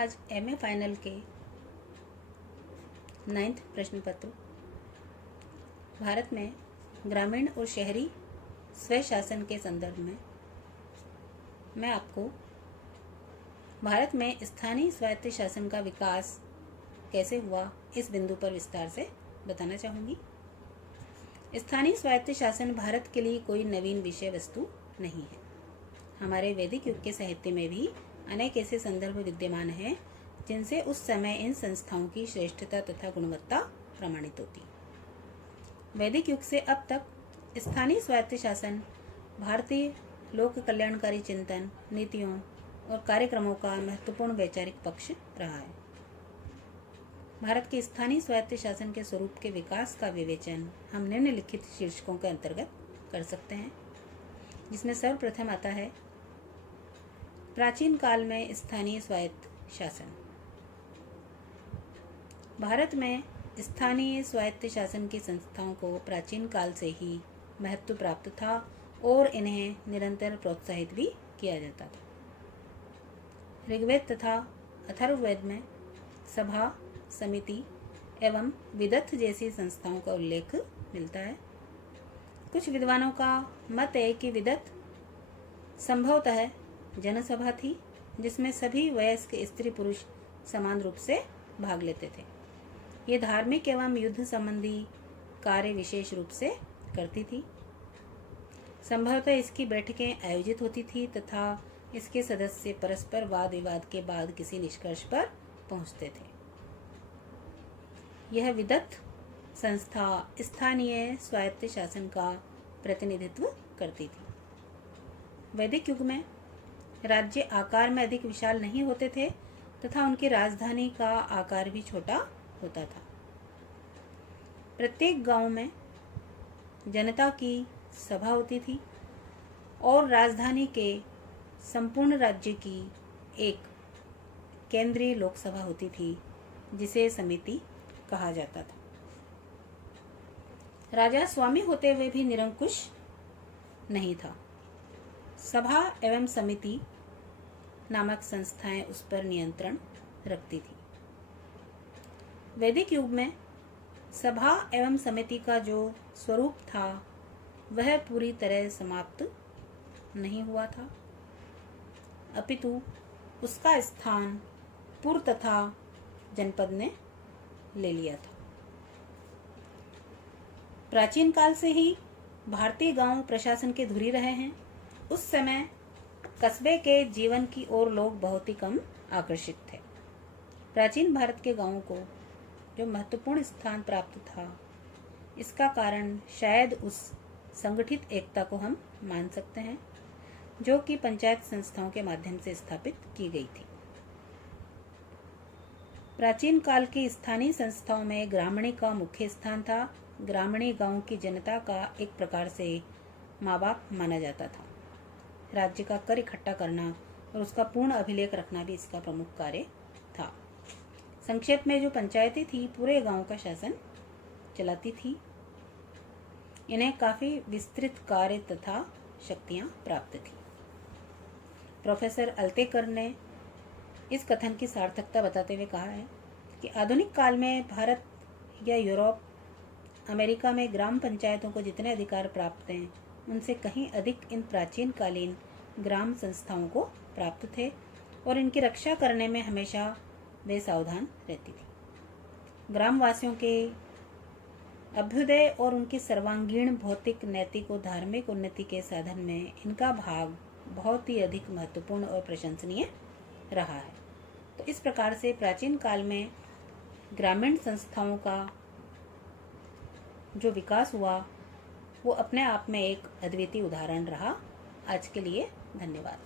आज MA final के 9th प्रश्न पत्र भारत में ग्रामीण और शहरी स्वशासन के संदर्भ में मैं आपको भारत में स्थानीय स्वायत्त शासन का विकास कैसे हुआ इस बिंदु पर विस्तार से बताना चाहूँगी। स्थानीय स्वायत्त शासन भारत के लिए कोई नवीन विषय वस्तु नहीं है। हमारे वैदिक युग के साहित्य में भी अनेक ऐसे संदर्भ विद्यमान हैं जिनसे उस समय इन संस्थाओं की श्रेष्ठता तथा गुणवत्ता प्रमाणित होती। वैदिक युग से अब तक स्थानीय स्वायत्त शासन भारतीय लोक कल्याणकारी चिंतन, नीतियों और कार्यक्रमों का महत्वपूर्ण वैचारिक पक्ष रहा है। भारत के स्थानीय स्वायत्त शासन के स्वरूप के विकास का विवेचन हम निम्नलिखित शीर्षकों के अंतर्गत कर सकते हैं, जिसमें सर्वप्रथम आता है प्राचीन काल में स्थानीय स्वायत्त शासन। भारत में स्थानीय स्वायत्त शासन की संस्थाओं को प्राचीन काल से ही महत्व प्राप्त था और इन्हें निरंतर प्रोत्साहित भी किया जाता था। ऋग्वेद तथा अथर्ववेद में सभा, समिति एवं विदत्थ जैसी संस्थाओं का उल्लेख मिलता है। कुछ विद्वानों का मत है कि विदत्थ संभवतः जनसभा थी जिसमें सभी वयस्क स्त्री पुरुष समान रूप से भाग लेते थे। ये धार्मिक एवं युद्ध संबंधी कार्य विशेष रूप से करती थी। संभवतः इसकी बैठकें आयोजित होती थी तथा इसके सदस्य परस्पर वाद विवाद के बाद किसी निष्कर्ष पर पहुंचते थे। यह विदत्त संस्था स्थानीय स्वायत्त शासन का प्रतिनिधित्व करती थी। वैदिक युग में राज्य आकार में अधिक विशाल नहीं होते थे तथा उनकी राजधानी का आकार भी छोटा होता था। प्रत्येक गांव में जनता की सभा होती थी और राजधानी के संपूर्ण राज्य की एक केंद्रीय लोकसभा होती थी जिसे समिति कहा जाता था। राजा स्वामी होते हुए भी निरंकुश नहीं था। सभा एवं समिति नामक संस्थाएं उस पर नियंत्रण रखती थी। वैदिक युग में सभा एवं समिति का जो स्वरूप था वह पूरी तरह समाप्त नहीं हुआ था, अपितु उसका स्थान पुर तथा जनपद ने ले लिया था। प्राचीन काल से ही भारतीय गांव प्रशासन के धुरी रहे हैं। उस समय कस्बे के जीवन की ओर लोग बहुत ही कम आकर्षित थे। प्राचीन भारत के गांवों को जो महत्वपूर्ण स्थान प्राप्त था, इसका कारण शायद उस संगठित एकता को हम मान सकते हैं जो कि पंचायत संस्थाओं के माध्यम से स्थापित की गई थी। प्राचीन काल की स्थानीय संस्थाओं में ग्रामणी का मुख्य स्थान था। ग्रामीणी गांव की जनता का एक प्रकार से माँ बाप माना जाता था। राज्य का कर इकट्ठा करना और उसका पूर्ण अभिलेख रखना भी इसका प्रमुख कार्य था। संक्षेप में जो पंचायतें थी पूरे गांव का शासन चलाती थी। इन्हें काफी विस्तृत कार्य तथा शक्तियां प्राप्त थी। प्रोफेसर अल्तेकर ने इस कथन की सार्थकता बताते हुए कहा है कि आधुनिक काल में भारत या यूरोप, अमेरिका में ग्राम पंचायतों को जितने अधिकार प्राप्त हैं उनसे कहीं अधिक इन प्राचीन कालीन ग्राम संस्थाओं को प्राप्त थे और इनकी रक्षा करने में हमेशा वे सावधान रहती थी। ग्रामवासियों के अभ्युदय और उनकी सर्वांगीण भौतिक, नैतिक और धार्मिक उन्नति के साधन में इनका भाग बहुत ही अधिक महत्वपूर्ण और प्रशंसनीय रहा है। तो इस प्रकार से प्राचीन काल में ग्रामीण संस्थाओं का जो विकास हुआ वो अपने आप में एक अद्वितीय उदाहरण रहा। आज के लिए धन्यवाद।